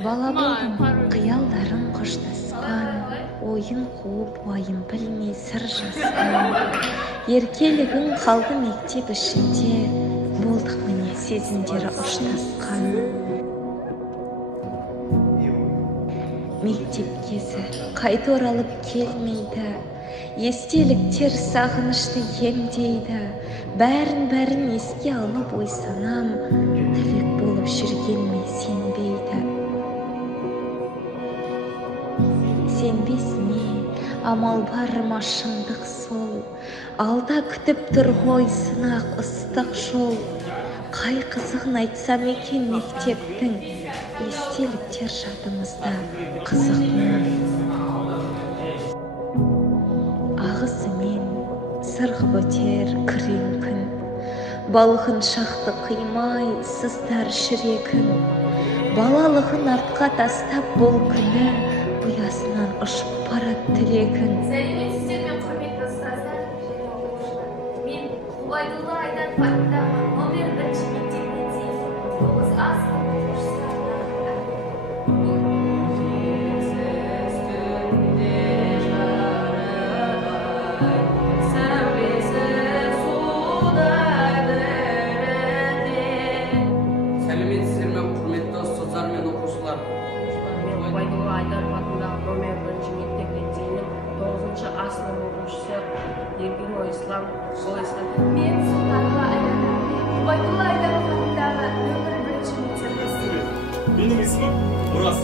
Бала болдым, қиялдарым қоштасқан, ойын қуып, уайым білмей сыр жазған. Еркелігің қалды мектеп ішінде, болдық міне сезімдері ұштасқан. Мектеп кезі қайта оралып келмейді, естеліктер сағынышты емдейді. Бәрін еске алып ойсанам, тілек болып жүргенме сенбейді. Сенбесіне амал бар ма шындық сол, алда күтіп тұр ғой сынақ ыстық жол. Қай қызығын айтсам екен мектептің, естеліктер жадымызда қызық мұң. Ағысымен сырғып өтер күрең күн, балғын шақты қимай сыздар жүрегім. Балалығын артқа тастап бұл күні, ұясынан ұшып барат тілегін. Сәлеметсіздер мен құрметті ұстаздар және оқушылар. Мен Ғұбайдулла Айдаров атындағы номер 1-ші мектеп-лицей 9А сынып оқушысы Сәлеметсіздер мен құрметті ұстаздар мен оқушылар. Мен Ғұбайдулла Айдаров атындағы номер 1-ші мектеп-лицейінің 9А сынып оқушысы Еркінова Ислам. Мен Сұлтанова Айдана, Ғұбайдулла Айдаров атындағы номер 1-ші мектеп-лицей. Менің есімім Мұрас.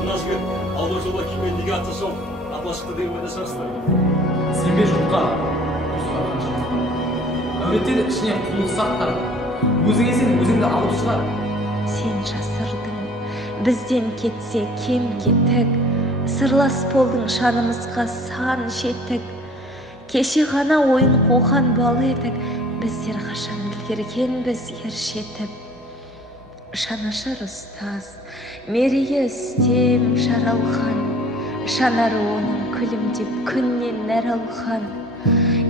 Мына жігіт алда жолға күймен неге аты жоқ, атла шықты деген ойда шығарсыздар. Сенбе жұртқа дұсқа қанша. Әулеттер ішінен құлық сақтар. Өзіңе сен өзіңді алып шығар. Сен жасырдың, бізден кетсе кем кетік, сырлас болдың шанымызға сан жетік. Кеше ғана ойын қоған бал едік, біздер қашан үлгергенбіз ер жетіп. Шанашыр ұстаз, мерейі үстем жаралған, шанары оның күлімдеп күннен нәр алған.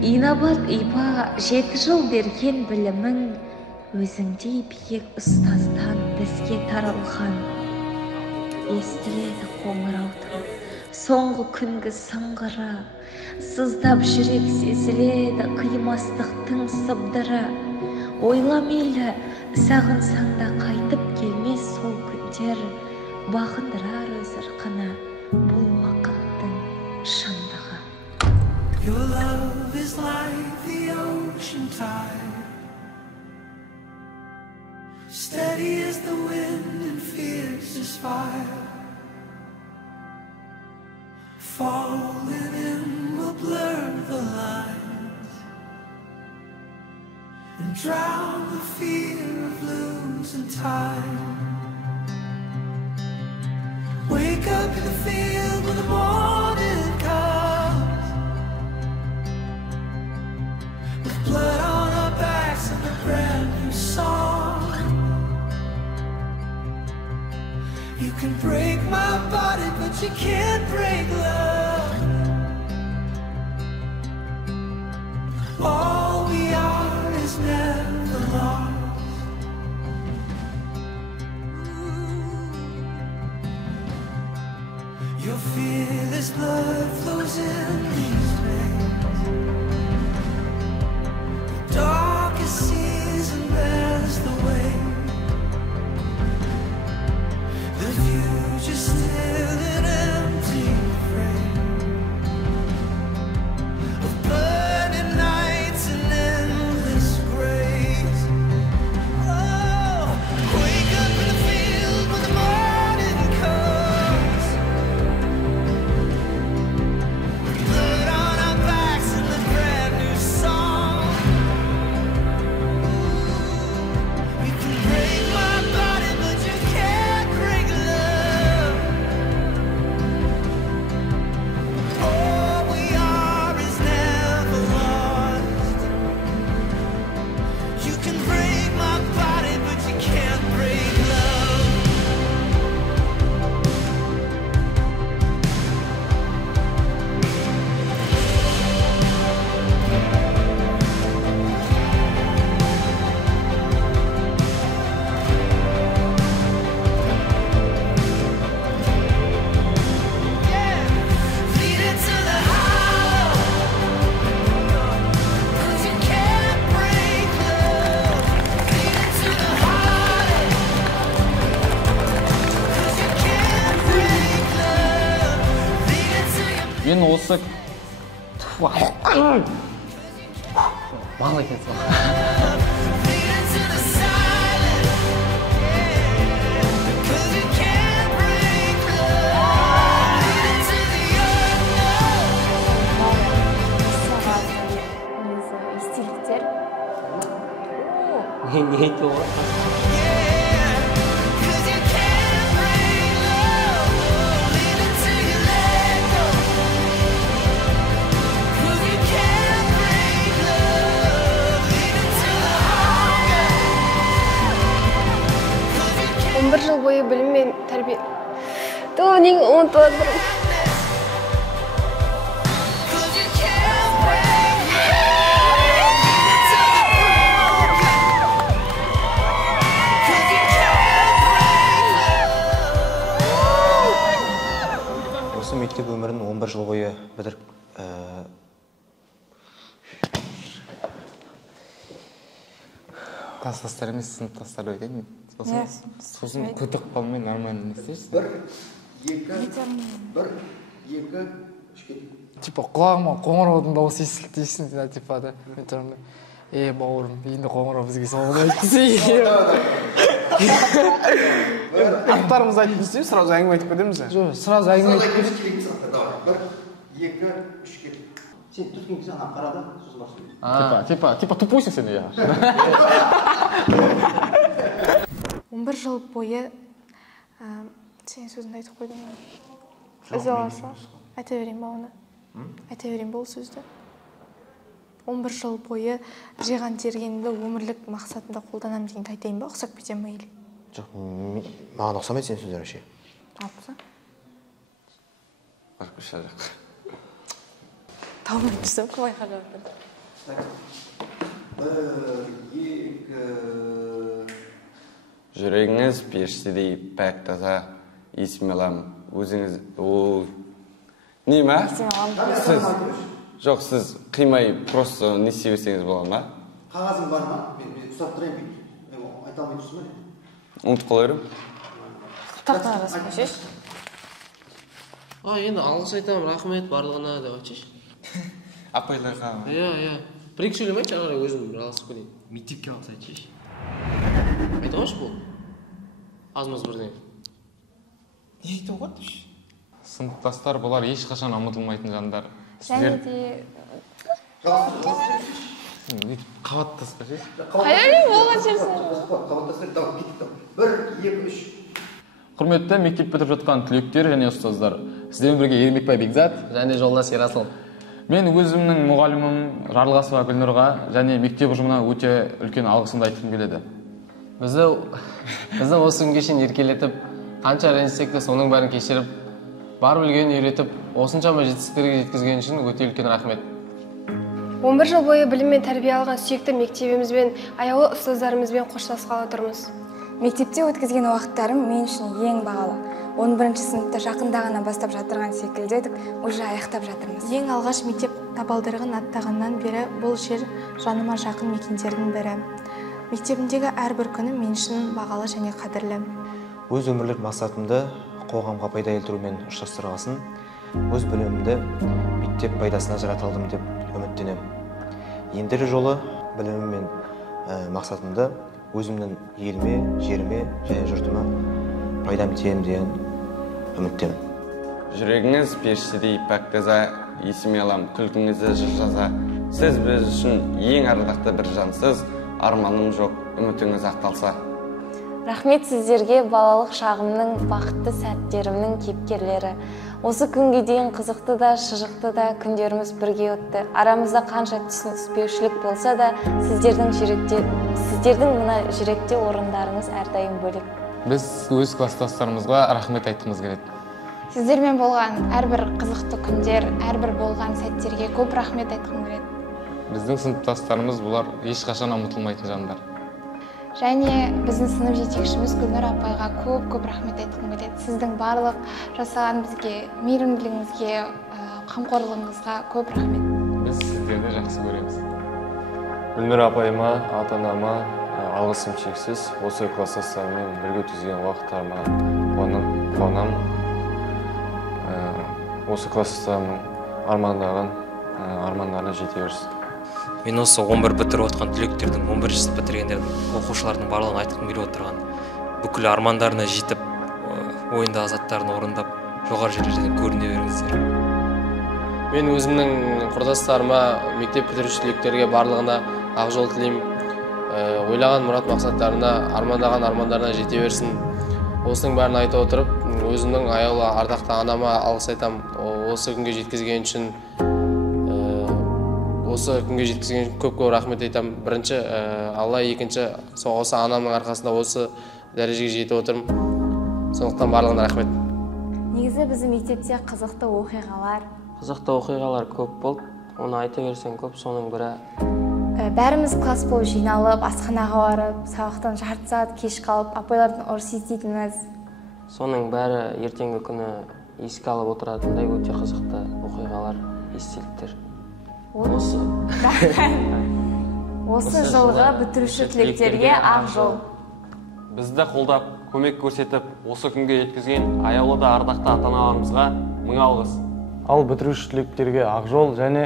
Инабат иба 7 жыл берген білімің, өзіңдей биік ұстаздан бізге таралған. Естіледі қоңыраудың соңғы күнгі сыңғыры, сыздап жүрек сезіледі қимастықтың сыбдыры. Ойла мейлі, сағынсаң да қайтып келмес сол күндер, бағындырар өз ырқына бұл уақыттың шындығы. Your love is like the ocean tide, steady as the wind and fierce as fire. Falling in will blur the lines and drown the fear of losing time. Wake up in the field when the morning comes, with blood on our backs and a brand new song. You can break my body, but you can't break love. All we are is never lost. Your fearless blood flows in these veins. The darkest season bears the way. The future's still an empty frame of burning nights and endless grays. Oh, wake up in the field when the morning comes, with blood on Мен осы маңлай кетті. Leading to the silence, cause you can't break love. Leading to the unknown. Истиліктер. Не айтты ғой? Cause you can't break love. Leading to your let go. Cause you can't break love. Leading to the hunger. 11 жыл бойы білім мен тәрбие. Неге ұмытып отырмын? Cause you can't break love. Leading to the hunger. Cause you can't break love. Осы мектеп өмірін 11 жыл бойы бітіріп, Класстастар емес, сыныптастар өйтейін. Сосын күтіп қалмай нормально не істейсің? 1, 2, 3 Типа құлағыма қоңыраудың дауысы естілді дейсің, типа да. Мен тұрмын. Бауырым, енді қоңырау бізге соғылмайды десей. Аттарымызды айтып десей, сразу әңгіме айтып кетеміз. Жоқ, сразу әңгіме айтып кетеміз. 1, 2, 3 кет. Сен түрткен кезде ана қарада сөз бар. Типа тупойсың сен, я. 11 жыл бойы сен сөзіңді айтып қойдың ба? Өзі аласа. Айта берейін ба оны? Айта берейін ба ол сөзді? 11 жыл бойы жиған тергенімді өмірлік мақсатында қолданамын дегенді айтайын ба? Ұқсап кетем ба или? Жоқ, маған ұқсамайды сен сөздері ше. Алпса? Бақыша жоқ. Тауып түсіп, қылай қарап. 1, 2 Жүрегіңіз періштедей пәк таза, есіме аламын. Өзіңіз, не ма? Сіз, жоқ, сіз қимай просто не істей берсеңіз болады ма? Қағазың бар ма? Мен ұстап тұрайын бейт. Айта алмай тұрсың ба? Ұмытып қалайырым. Тақтан арасың шеш. Енді алғыс айтамын, рахмет барлығына деп айтшеш. Апайларға. Иә. Бір-екі сөйлемейші, ағарай өзім бір алысып көрейін. Мектепке алғыс айтшеш. Айта қойшы бұл? Аз-маз бірден. Не айту қойды? Сыныптастар бұлар ешқашан ұмытылмайтын жандар. Және де... Қабаттаспа ше? Қайырын болған жерсің. Қабаттастыр, дау, кеттік. 1, 2, 3. Құрметті мектеп бітіріп жатқан түлектер және ұстаздар. Сіздермен бірге Ермекбай Бекзат Және Жолдас Ерасыл. Мен өзімнің мұғалімім Жарылғасова Гүлнұрға және мектеп ұжымына өте үлкен алғысымды айтқым келеді. Бізді осы күнге шейін еркелетіп, қанша ренжісек те соның бәрін кешіріп, бар білгенін үйретіп, осыншама жетістіктерге жеткізген үшін өте үлкен рахмет. 11 жыл бойы білім мен тәрбие алған сүйікті мектебімізбен, аяулы ұстаздарымызбен қоштасқалы тұрмыз. Мектепте өткізген уақыттарым мен үшін ең бағалы. 11 сыныпта жақында ғана бастап жатырған секілді едік, уже аяқтап жатырмыз. Ең алғаш мектеп табалдырығын аттағаннан бері бұл жер жаныма жақын мекендердің бірі. Мектебімдегі әрбір күні мен үшін бағалы және қадірлі. Өз өмірлік мақсатымды қоғамға пайда келтірумен ұштастырғасын, өз білімімді мектеп пайдасына жаратылдым деп үміттенемін. Ендігі жолы білімім мен мақсатымды өзімнің еліме, жеріме және жұртыма пайдам тием деген үміттемін. Жүрегіңіз періштедей пәк таза, есіме аламын. Күлкіңізді жыр жаза. Сіз біз үшін ең ардақты бір жансыз, арманым жоқ, үмітіңіз ақталса. Рахмет сіздерге, балалық шағымның бақытты сәттерімнің кейіпкерлері. Осы күнге дейін қызықты да, шыжықты да күндеріміз бірге өтті. Арамызда қанша түсініспеушілік болса да, сіздердің мына жүректе орындарыңыз әрдайым бөлек. Біз өз класстастарымызға рахмет айтқымыз келеді. Сіздермен болған әрбір қызықты күндер, әрбір болған сәттерге көп рахмет айтқым келеді. Біздің сыныптастарымыз бұлар ешқашан ұмытылмайтын жандар. Және біздің сынып жетекшіміз Гүлнұр апайға көп рахмет айтқым келеді. Сіздің барлық жасаған бізге мейірімділігіңізге, қамқорлығыңызға көп рахмет. Біз сіздерді жақсы көреміз. Гүлнұр апайыма, ата-анама алғысым шексіз. Осы класстастарыммен бірге өткізген уақыттарыма қуанамын. Осы класстастарымның армандаған армандарына жете берсін. Мен осы 11 бітіріп отқан түлектердің, 11 сынып бітіргендердің, оқушылардың барлығын айтқым келіп отырған, бүкіл армандарына жетіп, ойындағы заттарын орындап, жоғары жерлерден көріне беріңіздер. Мен өзімнің құрдастарыма, мектеп бітіруші түлектерге барлығына ақ жол тілеймін. Ойлаған мұрат мақсаттарына, армандаған армандарына жете берсін. Осының бәрін айта отырып, өзімнің аяулы ардақты анама алғыс айтамын. Осы күнге жеткізген үшін көп рахмет айтамын. Бірінші Алла, екінші осы анамның арқасында осы дәрежеге жетіп отырмын. Сондықтан барлығына рахмет. Негізі біздің мектепте қызықты оқиғалар көп болды. Оны айта берсең көп, соның бірі. Бәріміз класс болып жиналып, асханаға барып, сабақтан жарты сағат кеш қалып, апайлардың ұрыс еститініміз. Соның бәрі ертеңгі күні еске алып отыратындай өте қызықты оқиғалар, естеліктер. Осы жылғы бітіруші түлектерге ақ жол. Бізді қолдап, көмек көрсетіп, осы күнге жеткізген аяулы да ардақты ата-аналарымызға мың алғыс. Ал бітіруші түлектерге ақ жол және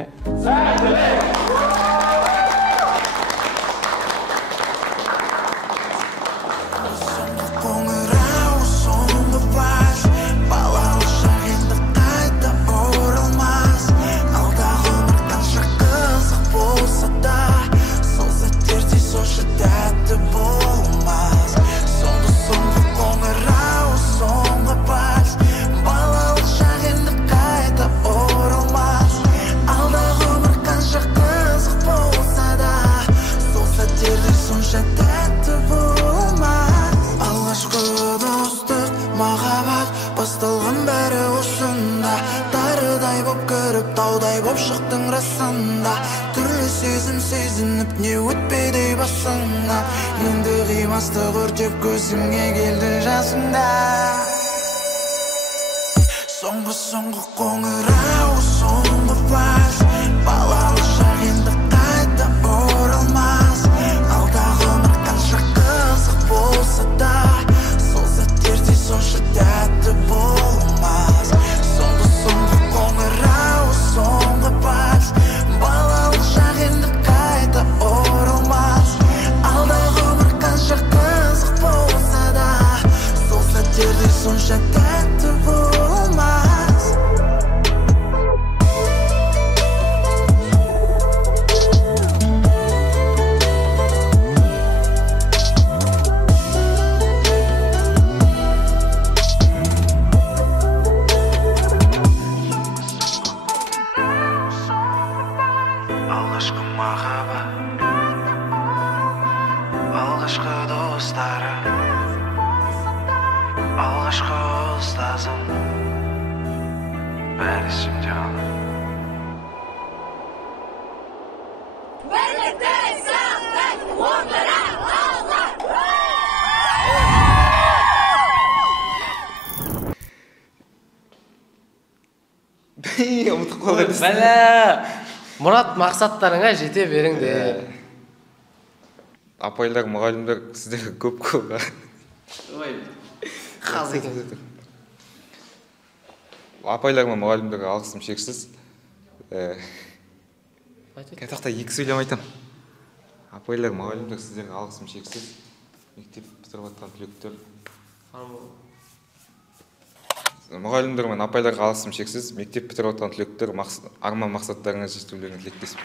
көзіңе келді жасында. Соңғы қоңырау, соңғы бас, балалық шақ енді қайта оралмас. Алдағы өмір қанша қызық болса да, сол сәттерде сонша тәтті болмас. Соңғы қоңырау, соңғы бас, балалық шақ енді қайта оралмас. Алдағы өмір қанша қызық болса да, сол сәттерде сонша тәтті болмас. Алғашқы махаббат, алғашқы достары, алғашқы ұстазым, бәрі есімде қалды. Ұмытып қалған Мұрат, мақсаттарыңа жете беріңдер. Апайлар, мұғалімдер сіздерге көп қолға. Апайлар мен мұғалімдерге алғысым шексіз. Кәтақта екі сөйлем айтам. Апайлар, мұғалімдер сіздерге алғысым шексіз. Мектеп бітіріп жатқан түлектер. Мұғалімдер мен апайларға алғысым шексіз. Мектеп бітіріп жатқан түлектер арман мақсаттарыңа жетулеріңе тілектеспін.